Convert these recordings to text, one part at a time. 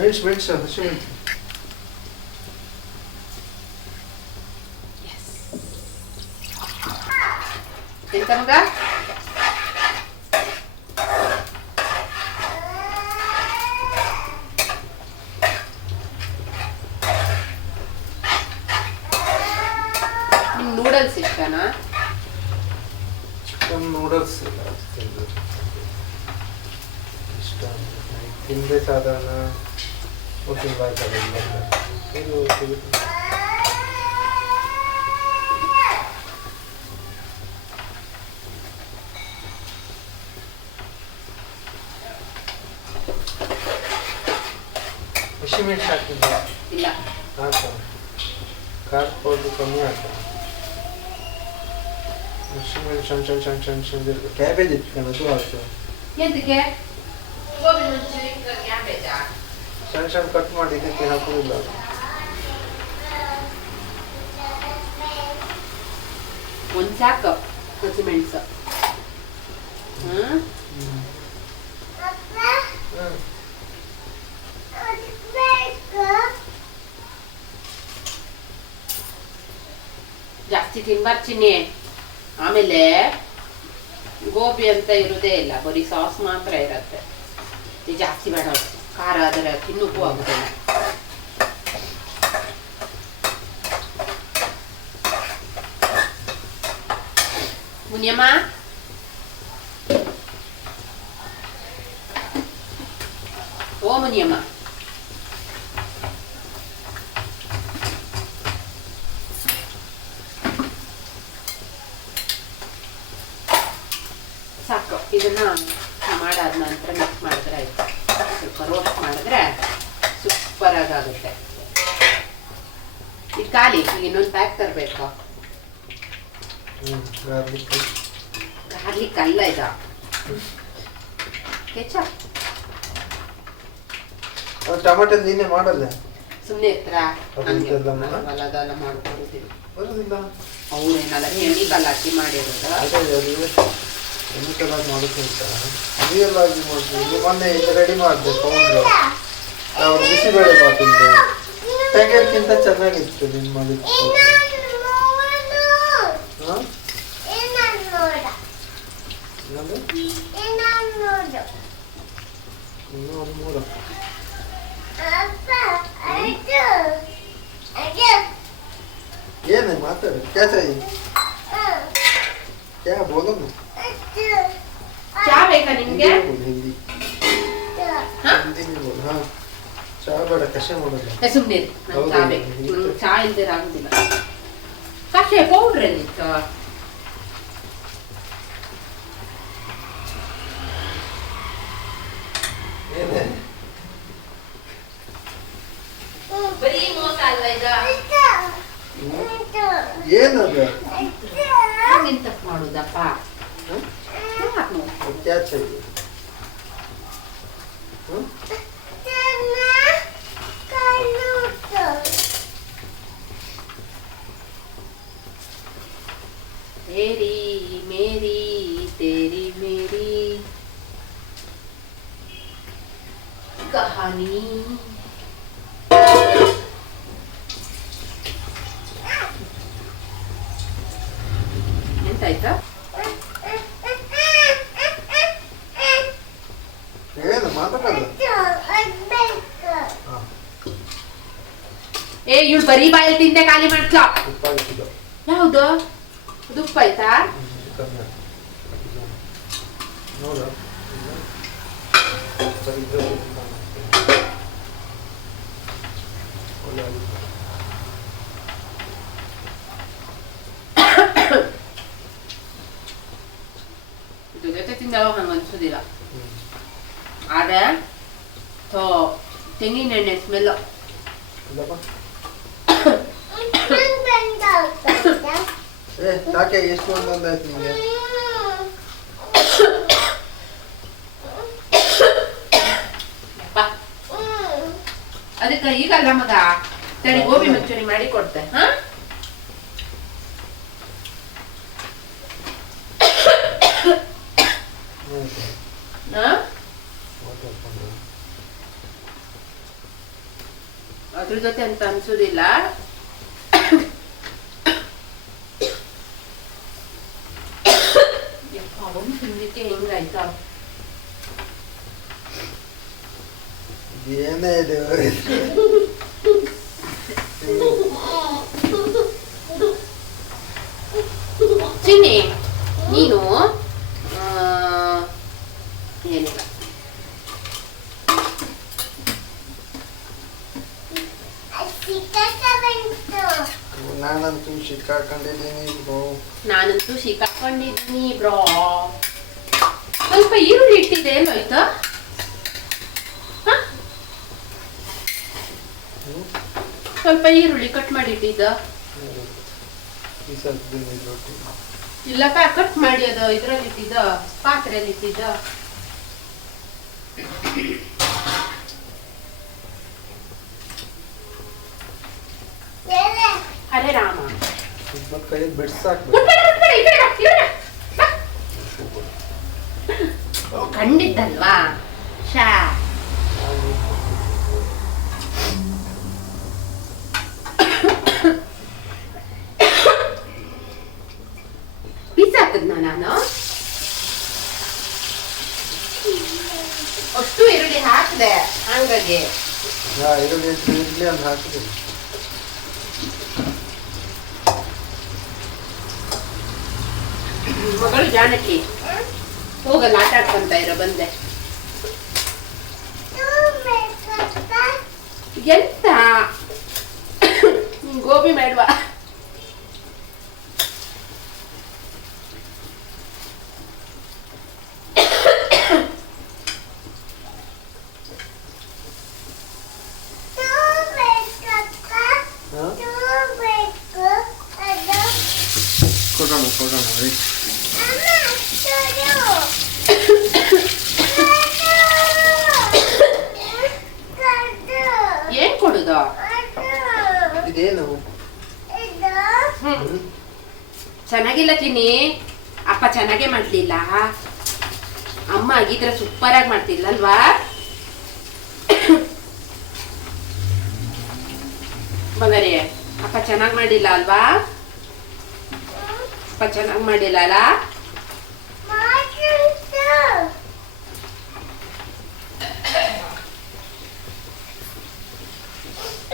ಮೆಣಸು ಹಸಿಮೆಣಸು. ಎಂತ ಮಗ? ನಿಮ್ಗೆ ನೂಡಲ್ಸ್ ಇಷ್ಟನಾ? ಚಿಕನ್ ನೂಡಲ್ಸ್ ಇಷ್ಟ ತಿಂದೆ ಸಾಧಾರಣ ತಿಂಗಳಾಯ್ತಲ್ಲ ಇದು ಸಿಗುತ್ತೆ. ಹಸಿಮೆಣಸು ಹಾಕಿಲ್ಲ ಇಲ್ಲ ಹಾಕ ಖಾರ ಪೌಡ್ರ್ ಕಮ್ಮಿ ಹಾಕ. ಹಸಿಮೆಣಸು ಸಣ್ಣ ಸಣ್ಣ ಸಣ್ಣ ಸಣ್ಣ ಸಣ್ಣ ಇರುತ್ತೆ. ಕ್ಯಾಬೇಜ್ ಇಟ್ಕೊಂಡು ಹಾಕ್ತು. ಎಂತಕ್ಕೆ? ಗೋಬಿ ಮಂಚೂರಿ ಕ್ಯಾಬೇಜಾ? ಸಣ್ಣ ಸಣ್ಣ ಕಟ್ ಮಾಡಿ ಇದಕ್ಕೆ ಹಾಕೋದಿಲ್ಲ. ಒಂದು ಸಾಕು ಹಸಿಮೆಣಸು. ಜಾಸ್ತಿ ತಿನ್ಬಾರ್ದು ಚಿನ್ನಿ, ಆಮೇಲೆ ಗೋಬಿ ಅಂತ ಇರೋದೇ ಇಲ್ಲ, ಬರೀ ಸಾಸ್ ಮಾತ್ರ ಇರತ್ತೆ. ಜಾಸ್ತಿ ಬೇಡ, ಖಾರ ಆದರೆ ತಿನ್ನಕ್ಕೂ ಆಗುದಿಲ್ಲ. ಮುನಿಯಮ್ಮ, ಓ ಮುನಿಯಮ್ಮ, ಸಾಕು. ಇದನ್ನ ಮಾಡಾದ ನಂತರ ಮಿಕ್ಸ್ ಮಾಡಿದ್ರೆ ಆಯ್ತು. ಸ್ವಲ್ಪ ರೋಸ್ಟ್ ಮಾಡಿದ್ರೆ ಸೂಪರ್ ಆಗುತ್ತೆ. ಇದು ಖಾಲಿ, ಈಗ ಇನ್ನೊಂದು ಪ್ಯಾಕ್ ತರಬೇಕು. ಗಾರ್ಲಿಕ್ ಅಲ್ಲ, ಇದು ಕೆಚಪ್. ಟೊಮೆಟೊ ನೀನೇ ಮಾಡಲ್ಲ? ಸುಮ್ಮನೆ ಇರ್ತಾರ ಅದೆಲ್ಲ ಮಾಡ್ಕೊಡ್ತೀವಿ. ಬರೋದಿಲ್ಲ, ಅವ್ರೇನಲ್ಲ ಕೆಮಿಕಲ್ ಹಾಕಿ ಮಾಡಿರೋದು. ಕೆಮಿಕಲ್ ಆಗಿ ಮಾಡೋಕ್ಕಿಂತ ರಿಯಲ್ ಆಗಿ ಮಾಡ್ತೀವಿ. ಮೊನ್ನೆ ಇದು ರೆಡಿ ಮಾಡಿದೆ ಪೌಂಡ್ರು, ನಾವು ಬಿಸಿಬೇಳೆ ಮಾಡ್ತಿದ್ದೆ. ಪ್ಯಾಕೆಟ್ಗಿಂತ ಚೆನ್ನಾಗಿತ್ತು ನಿಮ್ಮ ಮಾಡಿದ್ದು. ಹಾಂ ಇನ್ನೂ ಒಂದು 3. ಏನು ಮಾತಾಡು? ಕ್ಯಾ ಚಾಹಿಯೆ? ಕ್ಯಾ ಬೋಲೋ ना? ಚಾ ಬೇಕಾ ನಿಮ್ಗೆ? ಹಿಂದಿ ಹಿಂದಿ ಬೋಲ್. ಹಾ, ಚಾ ಬೇಡ, ಕಷಾಯ ಮಾಡೋದು. ಸುಮ್ಮನೆ ಚಾ ಬೇಕು. ಚಾ ಇಲ್ದಿರ ಆಗುದಿಲ್ಲ. ಕಷಾಯ ಪೌಡ್ರ್ ಏನಿತ್ತು? ಏನೇ ಬರೀ ಮೋಸ ಅಲ್ಲ ಇದು. ಏನದು? ಎಂತ ಮಾಡುದಪ್ಪ? ಕ್ಯಾ ಚಾಹಿಯೆ? तेरी मेरी तेरी मेरी कहानी. ಎಂತಾಯ್ತಾ? ಏನು ಮಾತಾಡಲ್ಲ? ಏ ಇವಳು ಬರೀ ಬಾಯಲ್ಲಿ ತಿಂದೆ ಖಾಲಿ ಮಾಡ್ಲಾ? ಉಪ್ಪ ಹಾಕಿದ್ದು. ಯಾವುದು? ಅದು ಉಪ್ಪು ಆಯ್ತಾ? ಕಮ್ಮಿ ನೋಡು. ಸರಿ ಇದ್ರೆ ಒಳ್ಳೆ ಆಗುತ್ತೆ. ಇದು ಜೊತೆ ತಿಂದಾಗ ಹಂಗೆ ಅನ್ಸೋದಿಲ್ಲ. ಆದ್ರೆ ತೆಂಗಿನೆಣ್ಣೆ ಸ್ಮೆಲ್. ಯಾಕೆ ಎಷ್ಟು ಒಂದೊಂದಾಯ್ತು ನಿಮಗೆ? ಅದಕ್ಕೆ ಈಗಲ್ಲ ಮಗ, ತಡಿ ಗೋಬಿ ಮಂಚೂರಿ ಮಾಡಿ ಕೊಡ್ತೆ. ಹಾ, ಅದ್ರ ಜೊತೆ ಅಂತ ಅನ್ಸೋದಿಲ್ಲ. ಅವನು ತಿನ್ಲಿಕ್ಕೆ ಹೆಂಗಾಯ್ತಾ? ಏನೇ ಇದೆ ಚಿನ್ನಿ, ನೀನು ಏನಿಲ್ಲ, ನಾನಂತೂ ಸಿಕ್ಕಾಕೊಂಡಿದ್ದೀನಿ ಬ್ರೋ. ನಾನಂತೂ ಸಿಕ್ಕಾಕೊಂಡಿದ್ದೀನಿ ಬ್ರೋ. ಸ್ವಲ್ಪ ಈರುಳ್ಳಿ ಇಟ್ಟಿದೆ ಅಲ್ವ ಆಯ್ತಾ? ಸ್ವಲ್ಪ ಈರುಳ್ಳಿ ಕಟ್ ಮಾಡಿ ಇಟ್ಟಿದ್ದ ಇಲ್ಲಕ್ಕ, ಕಟ್ ಮಾಡಿ ಅದು ಇದ್ರಲ್ಲಿ ಇಟ್ಟಿದ್ದ, ಪಾತ್ರೆಯಲ್ಲಿ ಇಟ್ಟಿದ್ದ. ಹರೇ ರಾಮ, ಕೈ ಬಿಡ್ಸಾಕ್ ಕಂಡಿದ್ದಲ್ವಾ? ಶಾ ನಾನು ಅಷ್ಟು ಈರುಳ್ಳಿ ಹಾಕಿದೆ, ಹಂಗಾಗಿ ಈರುಳ್ಳಿ ಅಂತ ಹಾಕಿದೆ. ಮಗಳು ಜಾನಕಿ ಹೋಗಲ್ಲ, ಆಟ ಆಡ್ಕೊಂತ ಇರೋ ಬಂದೆ. ಎಂತ ಗೋಬಿ ಬೇಡ್ವಾ? ಕೊಡೋಣ ಏನ್ ಕೊಡುದು? ಇದೇನು ಚೆನ್ನಾಗಿಲ್ಲ ಚಿನ್ನಿ. ಅಪ್ಪ ಚೆನ್ನಾಗೇ ಮಾಡ್ಲಿಲ್ಲ. ಅಮ್ಮ ಆಗಿದ್ರೆ ಸೂಪರ್ ಆಗಿ ಮಾಡ್ತಿಲ್ಲ ಅಲ್ವಾ? ಮಗರೇ, ಅಪ್ಪ ಚೆನ್ನಾಗಿ ಮಾಡಿಲ್ಲ ಅಲ್ವಾ? ಅಪ್ಪ ಚೆನ್ನಾಗಿ ಮಾಡಿಲ್ಲ ಅಲ್ಲ?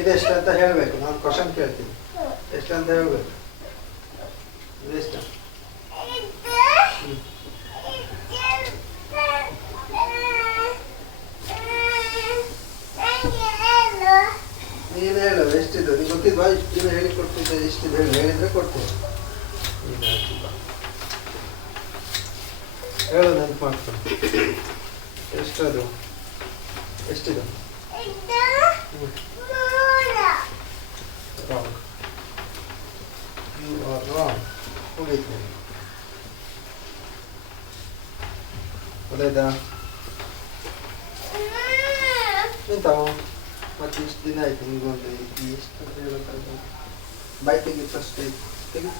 ಇದೆಷ್ಟಂತ ಹೇಳ್ಬೇಕು? ನಾನು ಕ್ವಶನ್ ಕೇಳ್ತೀನಿ, ಎಷ್ಟಂತ ಹೇಳ್ಬೇಕು? ಇದೆಷ್ಟ? ನೀನು ಹೇಳು ಎಷ್ಟಿದ್ದು, ನೀನು ಗೊತ್ತಿದ್ವಾ? ಇಷ್ಟು ಹೇಳಿ ಕೊಡ್ತಿದ್ದೆ, ಎಷ್ಟಿದೆ ಹೇಳಿ, ಹೇಳಿದ್ರೆ ಕೊಡ್ತೀನಿ. ಹೇಳು, ನೆನಪು ಮಾಡ್ತೀನಿ. ಎಷ್ಟದು? ಎಷ್ಟಿದೆ? ರಾಂಗ್. You are wrong. ಹೋಗೈತೆ ಅದೇದಾ ಎಂತಾವು? ಮತ್ತೆ ಇಷ್ಟು ದಿನ ಆಯ್ತು ನಿಮಗೊಂದು ಎಷ್ಟು ಅಂತ ಹೇಳೋಕ್ಕಾಗ. ಬಾಯ್ ತೆಗಿ ಫಸ್ಟ್, ತೆಗಿ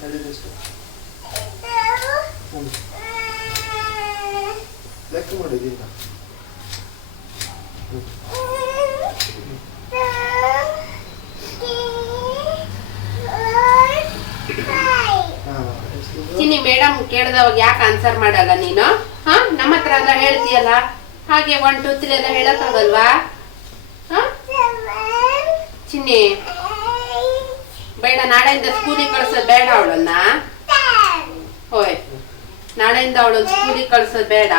ಹೇಳಿದೆಷ್ಟು? ಲೆಕ್ಕ ಮಾಡಿದ್ದೀನ. ಚಿನ್ನಿ, ಮೇಡಮ್ ಕೇಳಿದವಾಗ ಯಾಕೆ ಆನ್ಸರ್ ಮಾಡಲ್ಲ ನೀನು? ನಮ್ಮ ಹತ್ರ ಎಲ್ಲ ಹೇಳ್ತೀಯಲ್ಲ, ಹಾಗೆ 1 2 3 ಎಲ್ಲ ಹೇಳಕ್ಕಾಗಲ್ವಾ? ಚಿನ್ನಿ ಬೇಡ, ನಾಳೆಯಿಂದ ಸ್ಕೂಲಿಗೆ ಕಳ್ಸೋದು ಬೇಡ ಅವಳನ್ನ. ಹೋಯ್, ನಾಳೆಯಿಂದ ಅವಳು ಸ್ಕೂಲಿಗೆ ಕಳ್ಸೋದು ಬೇಡ.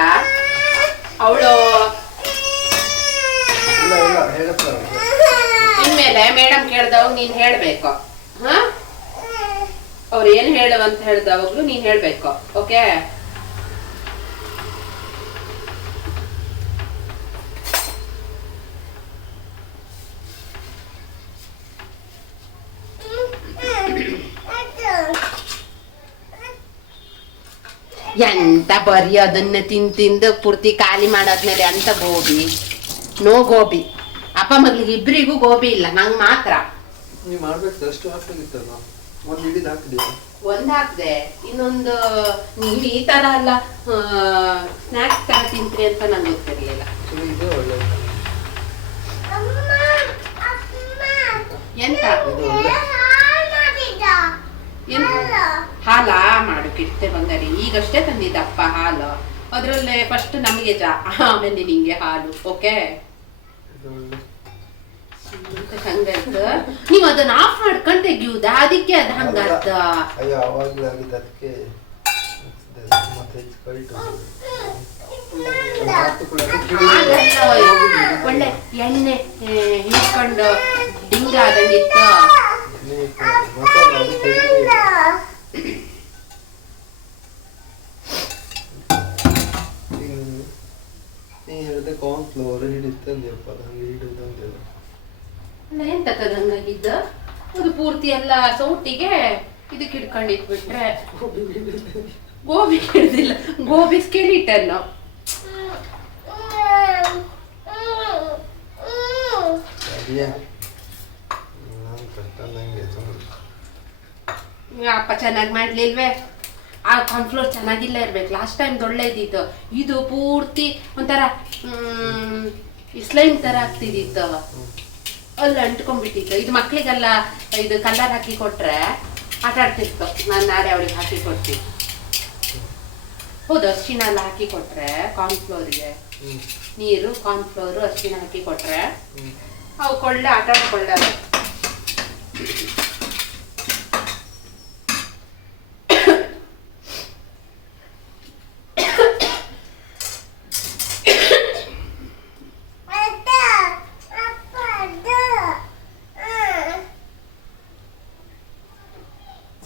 ಅವಳು ಇನ್ಮೇಲೆ ಮೇಡಮ್ ಕೇಳ್ದವಾಗ ನೀನ್ ಹೇಳ್ಬೇಕು. ಅವ್ರು ಏನ್ ಹೇಳು ಅಂತ ಹೇಳ್ದವಾಗ್ಲು ನೀನ್ ಹೇಳ್ಬೇಕು. ಓಕೆ? ಎಂತ ಬರೀ ಅದನ್ನ ತಿಂದು ಪೂರ್ತಿ ಖಾಲಿ ಮಾಡಾದ್ಮೇಲೆ ಅಂತ ಗೋಬಿ, ನೋ ಗೋಬಿ. ಅಪ್ಪ ಮಗ್ಳಿಗೆ ಇಬ್ರಿಗೂ ಗೋಬಿ ಇಲ್ಲ, ನಂಗೆ ಮಾತ್ರ. ನೀವು ಮಾಡ್ಬೇಕು, ಅಷ್ಟು ಹಾಕ್ಬೇಕಿತ್ತಲ್ಲ. ಒಂದು ಹಿಡಿದು ಹಾಕಿದೀಯ? ಒಂದ್ ಹಾಕ್ದೆ, ಇನ್ನೊಂದು ನೀವು ಈ ತರ ಅಲ್ಲ ಸ್ನಾಕ್ಸ್ ತರ ತಿಂತ್ರಿ ಅಂತ ನಂಗೆ ಗೊತ್ತಿರ್ಲಿಲ್ಲ. ಇದು ಒಳ್ಳೆ ಈಗಷ್ಟೇ ತಂದಿದ್ದಪ್ಪ ಹಾಲು. ಅದರಲ್ಲೇ ಫಸ್ಟ್ ನಮಗೆ ಆಮೇಲೆ ನಿಂಗೆ ಹಾಲು. ಓಕೆ, ಹಂಗಾಯ್ತು. ನೀವು ಅದನ್ನ ಆಫ್ ಮಾಡ್ಕೊಂಡು ತೆಗಿಯುವುದ, ಅದಕ್ಕೆ ಅದು ಹಂಗಾತ. ಅಯ್ಯೋ ಅವಾಗಲೇ ಆಗಿದ್ದು, ಅದಕ್ಕೆ ಮತ್ತೆ ಒಳ್ಳೆ ಎಣ್ಣೆ ಹಿಡ್ಕೊಂಡು ಡಿಂಗ ಆದಂಗಿತ್ತು. ಹೇಳಿದೆ ಕಾರ್ನ್ ಫ್ಲೋರ್ ಹಿಡಿತಂದೆಪ್ಪ, ಹಂಗೆ ಹಿಡಿದಂದೆಲ್ಲ ಎಂತ ಹಂಗಾಗಿದ್ದ. ಅದು ಪೂರ್ತಿ ಎಲ್ಲ ಸೌಟಿಗೆ ಇದಕ್ಕೆ ಹಿಡ್ಕೊಂಡು ಇಟ್ಬಿಟ್ರೆ ಗೋಬಿ ಹಿಡ್ದಿಲ್ಲ, ಗೋಬಿ ಸ್ಕೆಲಿಟನ್. ಅಪ್ಪ ಚೆನ್ನಾಗಿ ಮಾಡ್ಲಿಲ್ವೇ? ಆ ಕಾರ್ನ್ಫ್ಲೋರ್ ಚೆನ್ನಾಗಿಲ್ಲ ಇರ್ಬೇಕು. ಲಾಸ್ಟ್ ಟೈಮ್ ಒಳ್ಳೇದಿತ್ತು, ಇದು ಪೂರ್ತಿ ಒಂಥರ ಸ್ಲೈಮ್ ತರ ಆಗ್ತಿದ್ದಿತ್ತು, ಅಲ್ಲಿ ಅಂಟ್ಕೊಂಡ್ಬಿಟ್ಟಿತ್ತು. ಇದು ಮಕ್ಳಿಗೆಲ್ಲ ಇದು ಕಲರ್ ಹಾಕಿ ಕೊಟ್ರೆ ಆಟ ಆಡ್ತಿತ್ತು. ನಾನು ನಾಳೆ ಅವಳಿಗೆ ಹಾಕಿ ಕೊಡ್ತೀನಿ. ಹೌದು, ಅರಿಶಿನ ಎಲ್ಲ ಹಾಕಿ ಕೊಟ್ರೆ ಕಾರ್ನ್ಫ್ಲೋರಿಗೆ, ನೀರು ಕಾರ್ನ್ಫ್ಲೋರು ಅರಿಶಿನ ಹಾಕಿ ಕೊಟ್ರೆ ಅವು ಕೊಳ್ಳೆ ಆಟ ಆಡ್ಕೊಳ್ಳ.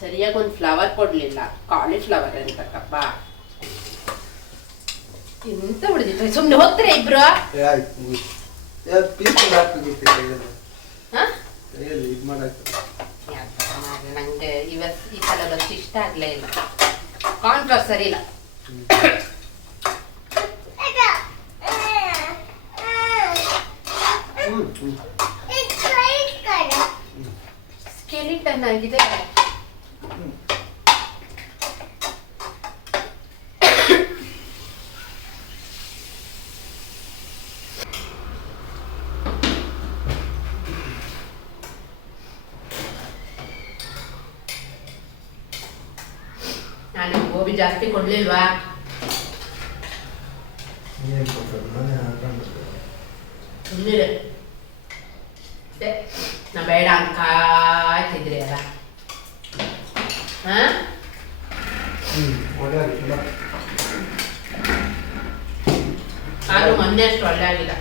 ಸರಿಯಾಗಿ ಒಂದು ಫ್ಲವರ್ ಕೊಡ್ಲಿಲ್ಲ, ಕಾಲಿಫ್ಲವರ್ ಅಂತಕ್ಕಪ್ಪ. ಎಂತ ಹೊಡೆದಿತ್ತು, ಸುಮ್ಮನೆ ಹೋಗ್ತಾರೆ ಇಬ್ರು. ನಂಗೆ ಇವತ್ತು ಈ ಸಲ ಅಷ್ಟು ಇಷ್ಟ ಆಗ್ಲೇ ಇಲ್ಲ. ಕಾರ್ನ್ಫ್ಲವರ್ ಸರಿ ಇಲ್ಲ. ಸ್ಕೆಲಿಟನ್ ಆಗಿದೆ. ನಾನು ಗೋಬಿ ಜಾಸ್ತಿ ಕೊಡ್ಲಿಲ್ವಾ? ನಾ ಬೇಡ ಅಂತ ಕಾಯ್ತಿದ್ರಿ ಅಲ್ಲ. ಹಾಲು ಮೊನ್ನೆ ಅಷ್ಟು ಒಳ್ಳೆ ಆಗಿಲ್ಲ.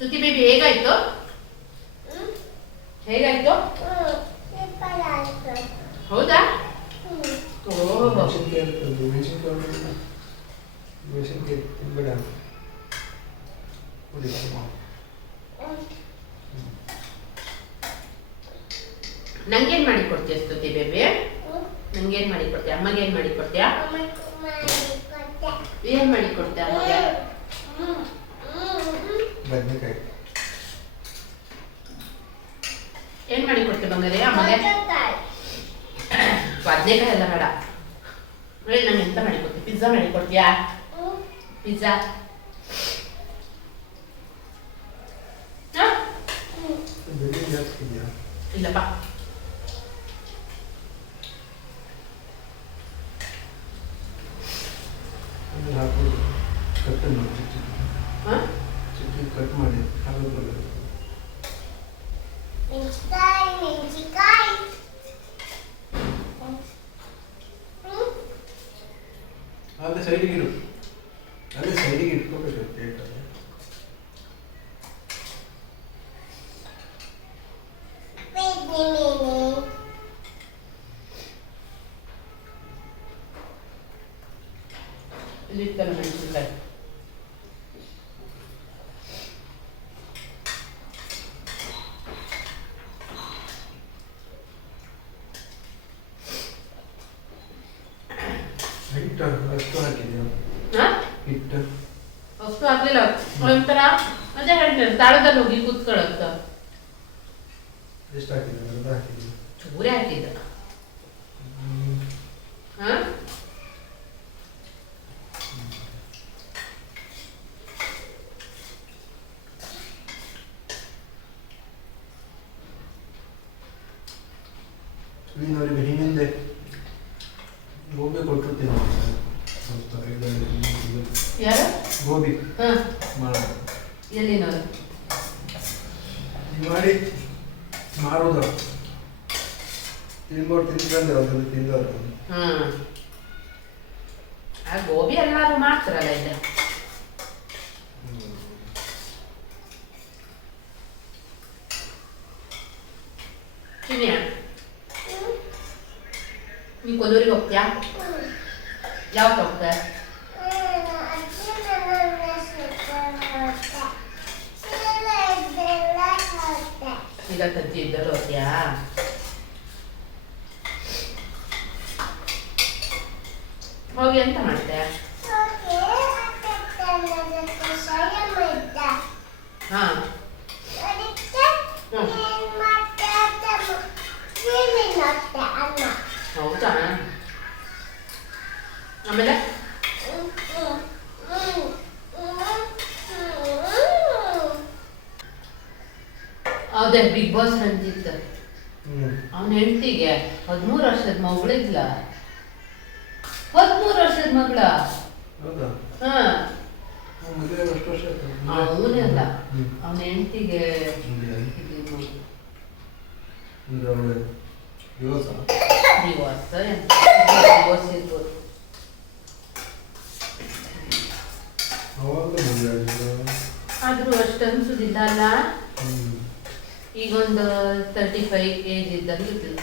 ಸ್ತುತಿ ಬೇಬಿ ಹೇಗಾಯ್ತು? ಹೇಗಾಯ್ತು? ಹೌದಾ? ನಂಗೇನ್ ಮಾಡಿ ಕೊಡ್ತೀಯ ಸ್ತುತಿ ಬೇಬಿ? ನಂಗೇನ್ ಮಾಡಿ ಕೊಡ್ತೀಯ? ಅಮ್ಮಗೇನ್ ಮಾಡಿ ಕೊಡ್ತೀಯ? ಏನ್ ಮಾಡಿ ಕೊಡ್ತೀಯ ಅಮ್ಮಗೆ? ಬದನೆಕಾಯಿ. ಏನ್ ಮಾಡಿ ಕೊಡ್ತೀಯ ಬಂಗಾರೆ ಅಮ್ಮಗೆ? ಬದನೆಕಾಯಿ ಎಲ್ಲ ಬೇಡ. ನಂಗೆ ಎಂತ ಮಾಡಿ ಕೊಡ್ತೀಯ? ಪಿಜ್ಜಾ ಮಾಡಿ ಕೊಡ್ತೀಯಾ? ಪಿಜ್ಜಾ ಇಲ್ಲಪ್ಪ. ಕಟ್ ಮಾಡಿ ಅಲ್ಲೇ ಸೈಡಿಗೆ ಇಡು, ಅಲ್ಲೇ ಸೈಡಿಗೆ ಇಟ್ಕೋಬೇಕು ಪ್ಲೇಟ್. ಇಲ್ಲಿತ್ತಲ್ಲ ಮೆಣಸಿನ್ಕಾಯಿ. ಹಿಟ್ಟು ಅಷ್ಟು ಹಾಕಿದೆಯಾ? ಹಿಟ್ಟು ಅಷ್ಟು ಹಾಕ್ಲಿಲ್ಲ. ಒಂಥರ ಅದೇ ಹೇಳಿದ್ರೆ ತಾಳದಲ್ಲಿ ಹೋಗಿ ಕೂತ್ಕೊಳ್ಳೋದು. ಎಷ್ಟು ಹಾಕಿದೆ? ಅರ್ಧ ಹಾಕಿದೆ. ಚೂರೇ ಹಾಕಿದ್ದ. ನೀನು ಅವರಿಗೆ ಹಿಂದೆ ಗೋಬಿ ಕೊಟ್ಟಿರ್ತೀನಿ ಸ್ವಲ್ಪ ಯಾರು ಗೋಬಿ ಹಾಂ ಮಾಡು ಎಲ್ಲಿನವರು ಮಾಡಿ ಮಾರೋದು ತಿಂದ್ರೆ ಅದನ್ನು ತಿಂದವರು ಹ್ಮ್ ಆ ಗೋಬಿ ಎಲ್ಲರೂ ಮಾಡ್ತಾರಲ್ಲ ಇಲ್ಲಿ ಚಿನ್ಯ ನೀ ಕೊಲ್ಲೂರಿಗೆ ಹೋಗ್ತೀಯಾ ಯಾವತ್ತು ಹೋಗ್ತಾ ಈಗ ತಜ್ಜಿ ಇದ್ದರು ಹೋಗ್ತೀಯಾ ಹೋಗಿ ಎಂತ ಮಾಡ್ತೆ ಹಾ ಹೌದಾ ಆಮೇಲೆ ಹೌದೇ ಬಿಗ್ ಬಾಸ್ ರಂಜಿತ್ ಅವನ ಹೆಂಡತಿಗೆ 13 ವರ್ಷದ ಮಗಳಿದ್ಲ 13 ವರ್ಷದ ಮಗಳ ಹೌದಾ ಹಾ ಮದುವೆ ಎಷ್ಟು ವರ್ಷ ಆಯ್ತು? ಅವನೆಲ್ಲ ಅವನ ಹೆಂಡತಿಗೆ ಅಂದ್ರೆ ಅವಳು ದಿವಸ ಡಿವೋರ್ಸ್ ಇರ್ಬೋದು ಅವಾಗಲೂ ಮದುವೆ ಆಗಿದ್ದು ಆದ್ರೂ ಅಷ್ಟು ಅನ್ಸುದಿಲ್ಲ ಅಲ್ಲ ಈಗೊಂದು 35 ಏಜ್ ಇದ್ದಂಗೆ ಇರ್ತದೆ